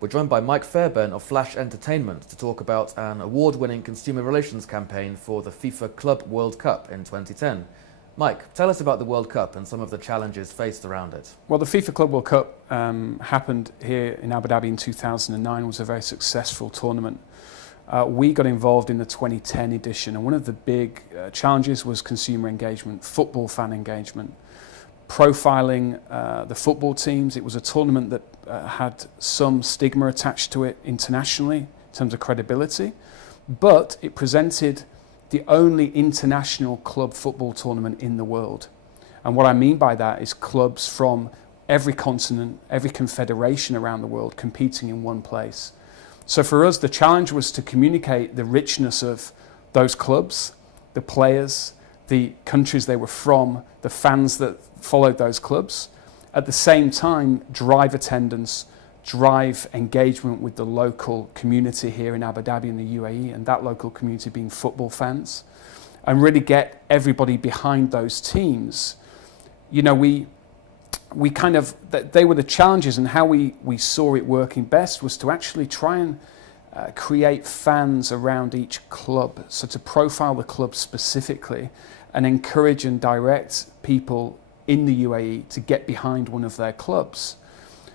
We're joined by Mike Fairburn of Flash Entertainment to talk about an award-winning consumer relations campaign for the FIFA Club World Cup in 2010. Mike, tell us about the World Cup and some of the challenges faced around it. Well, the FIFA Club World Cup happened here in Abu Dhabi in 2009. It was a very successful tournament. We got involved in the 2010 edition, and one of the big challenges was consumer engagement, football fan engagement, profiling the football teams. It was a tournament that had some stigma attached to it internationally in terms of credibility, but it presented the only international club football tournament in the world. And what I mean by that is clubs from every continent, every confederation around the world competing in one place. So for us, the challenge was to communicate the richness of those clubs, the players, the countries they were from, the fans that followed those clubs. At the same time, drive attendance, drive engagement with the local community here in Abu Dhabi in the UAE, and that local community being football fans, and really get everybody behind those teams. You know, we kind of, they were the challenges, and how we saw it working best was to actually try and create fans around each club. So to profile the club specifically and encourage and direct people in the UAE to get behind one of their clubs.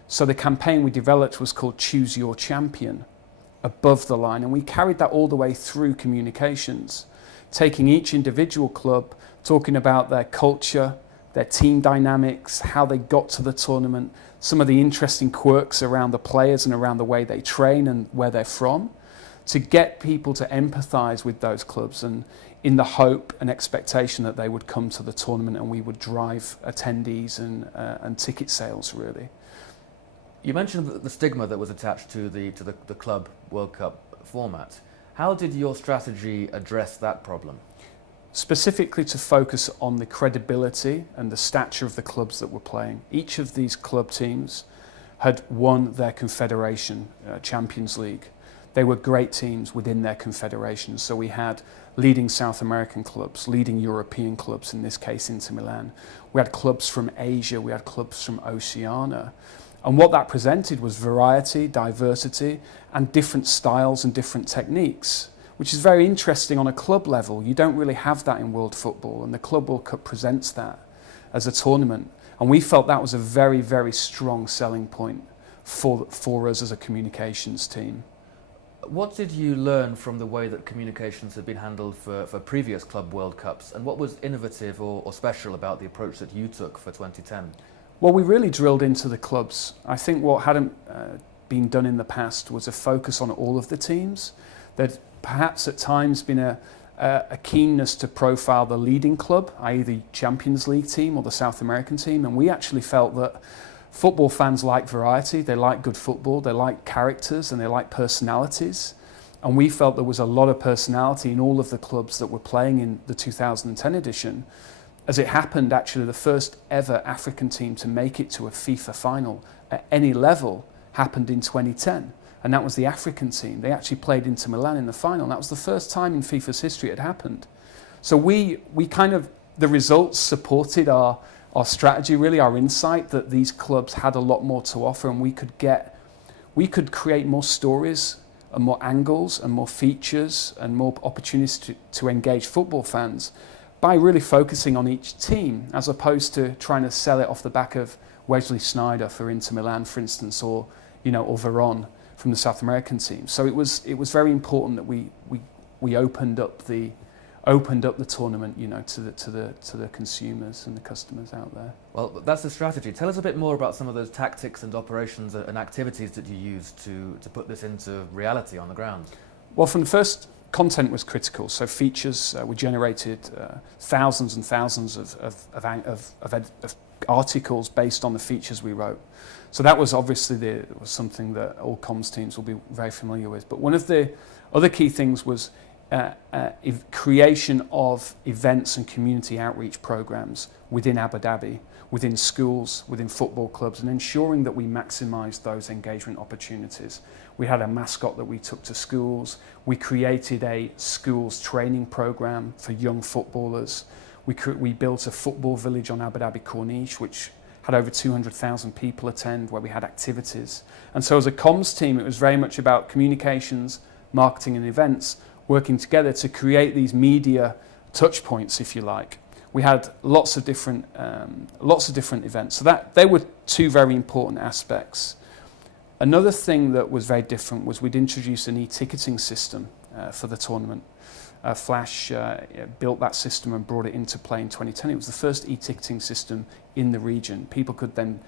So the campaign we developed was called Choose Your Champion, above the line, and we carried that all the way through communications, taking each individual club, talking about their culture, their team dynamics, how they got to the tournament, some of the interesting quirks around the players and around the way they train and where they're from, to get people to empathize with those clubs, and in the hope and expectation that they would come to the tournament and we would drive attendees and ticket sales, really. You mentioned the stigma that was attached to the Club World Cup format. How did your strategy address that problem? Specifically to focus on the credibility and the stature of the clubs that were playing. Each of these club teams had won their confederation, Champions League. They were great teams within their confederations. So we had leading South American clubs, leading European clubs, in this case Inter Milan. We had clubs from Asia, we had clubs from Oceania. And what that presented was variety, diversity, and different styles and different techniques, which is very interesting on a club level. You don't really have that in world football, and the Club World Cup presents that as a tournament. And we felt that was a very, very strong selling point for us as a communications team. What did you learn from the way that communications had been handled for previous Club World Cups, and what was innovative or special about the approach that you took for 2010? Well, we really drilled into the clubs. I think what hadn't been done in the past was a focus on all of the teams. There'd perhaps at times been a keenness to profile the leading club, i.e. the Champions League team or the South American team, and we actually felt that football fans like variety, they like good football, they like characters, and they like personalities. And we felt there was a lot of personality in all of the clubs that were playing in the 2010 edition. As it happened, actually, the first ever African team to make it to a FIFA final at any level happened in 2010. And that was the African team. They actually played Inter Milan in the final. And that was the first time in FIFA's history it had happened. So we kind of, the results supported our strategy, really, our insight that these clubs had a lot more to offer, and we could create more stories and more angles and more features and more opportunities to engage football fans by really focusing on each team, as opposed to trying to sell it off the back of Wesley Sneijder for Inter Milan, for instance, or Veron from the South American team. So it was very important that we opened up the tournament, to the consumers and the customers out there. Well, that's the strategy. Tell us a bit more about some of those tactics and operations and activities that you used to put this into reality on the ground. Well, from the first, content was critical. So features, we generated thousands and thousands of articles based on the features we wrote. So that was obviously was something that all comms teams will be very familiar with. But one of the other key things was creation of events and community outreach programs within Abu Dhabi, within schools, within football clubs, and ensuring that we maximise those engagement opportunities. We had a mascot that we took to schools. We created a schools training program for young footballers. We built a football village on Abu Dhabi Corniche, which had over 200,000 people attend, where we had activities. And so as a comms team, it was very much about communications, marketing and events, working together to create these media touch points, if you like. We had lots of different events. So that they were two very important aspects. Another thing that was very different was we'd introduced an e-ticketing system for the tournament. Flash built that system and brought it into play in 2010. It was the first e-ticketing system in the region. People could then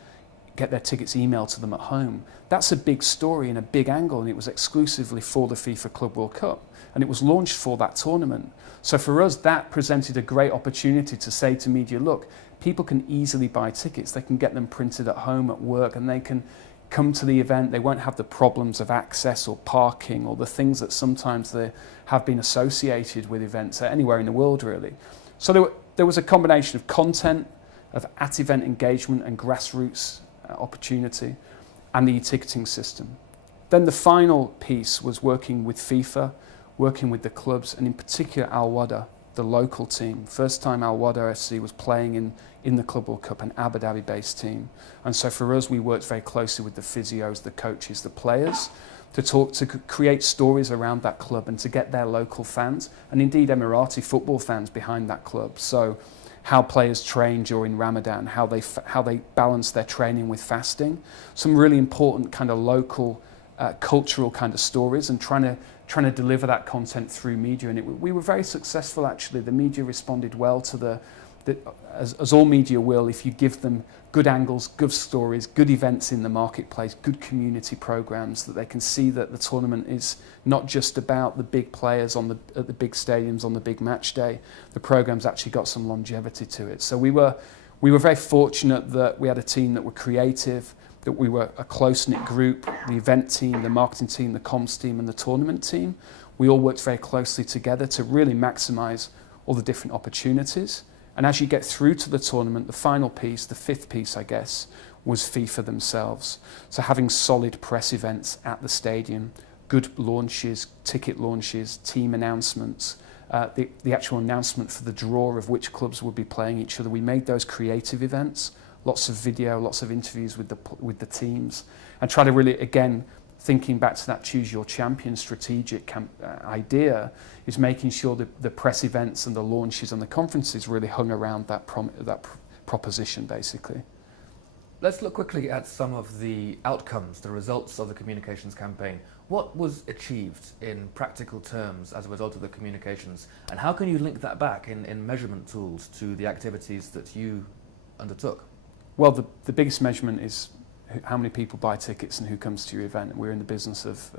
get their tickets emailed to them at home. That's a big story and a big angle, and it was exclusively for the FIFA Club World Cup, and it was launched for that tournament. So for us, that presented a great opportunity to say to media, look, people can easily buy tickets. They can get them printed at home, at work, and they can come to the event. They won't have the problems of access or parking or the things that sometimes they have been associated with events anywhere in the world, really. So there was a combination of content, of at-event engagement and grassroots opportunity, and the e-ticketing system. Then the final piece was working with FIFA, working with the clubs, and in particular Al Wada, the local team. First time Al Wada FC was playing in the Club World Cup, an Abu Dhabi-based team. And so for us, we worked very closely with the physios, the coaches, the players, to create stories around that club and to get their local fans, and indeed Emirati football fans, behind that club. So how players train during Ramadan, how they balance their training with fasting. Some really important kind of local cultural kind of stories, and trying to deliver that content through media. And we were very successful, actually. The media responded well to as all media will, if you give them good angles, good stories, good events in the marketplace, good community programs, that they can see that the tournament is not just about the big players at the big stadiums on the big match day. The program's actually got some longevity to it. So we were very fortunate that we had a team that were creative, that we were a close-knit group, the event team, the marketing team, the comms team, and the tournament team. We all worked very closely together to really maximise all the different opportunities. And as you get through to the tournament, the final piece, the fifth piece, I guess, was FIFA themselves. So having solid press events at the stadium, good launches, ticket launches, team announcements, the actual announcement for the draw of which clubs would be playing each other. We made those creative events, lots of video, lots of interviews with the teams, and try to really, again, thinking back to that choose your champion strategic idea, is making sure that the press events and the launches and the conferences really hung around that proposition, basically. Let's look quickly at some of the outcomes, the results of the communications campaign. What was achieved in practical terms as a result of the communications, and how can you link that back in measurement tools to the activities that you undertook? Well, the biggest measurement is how many people buy tickets and who comes to your event. We're in the business of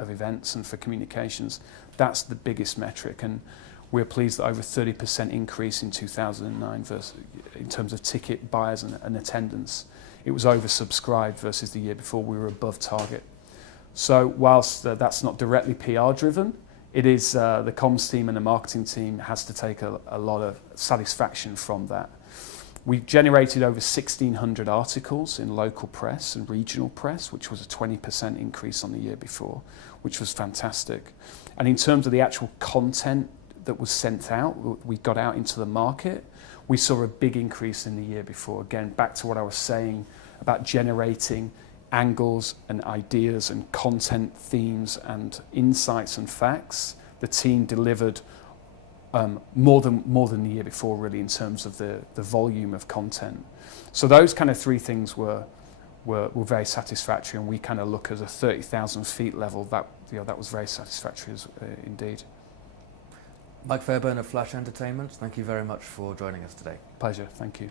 events, and for communications, that's the biggest metric. And we're pleased that over 30% increase in 2009 in terms of ticket buyers and attendance. It was oversubscribed versus the year before. We were above target. So whilst that's not directly PR driven, it is the comms team and the marketing team has to take a lot of satisfaction from that. We've generated over 1,600 articles in local press and regional press, which was a 20% increase on the year before, which was fantastic. And in terms of the actual content that was sent out, we got out into the market, we saw a big increase in the year before. Again, back to what I was saying about generating angles and ideas and content themes and insights and facts. The team delivered more than the year before, really, in terms of the volume of content. So those kind of three things were very satisfactory, and we kind of look at a 30,000 feet level. That was very satisfactory indeed. Mike Fairburn of Flash Entertainment, thank you very much for joining us today. Pleasure, thank you.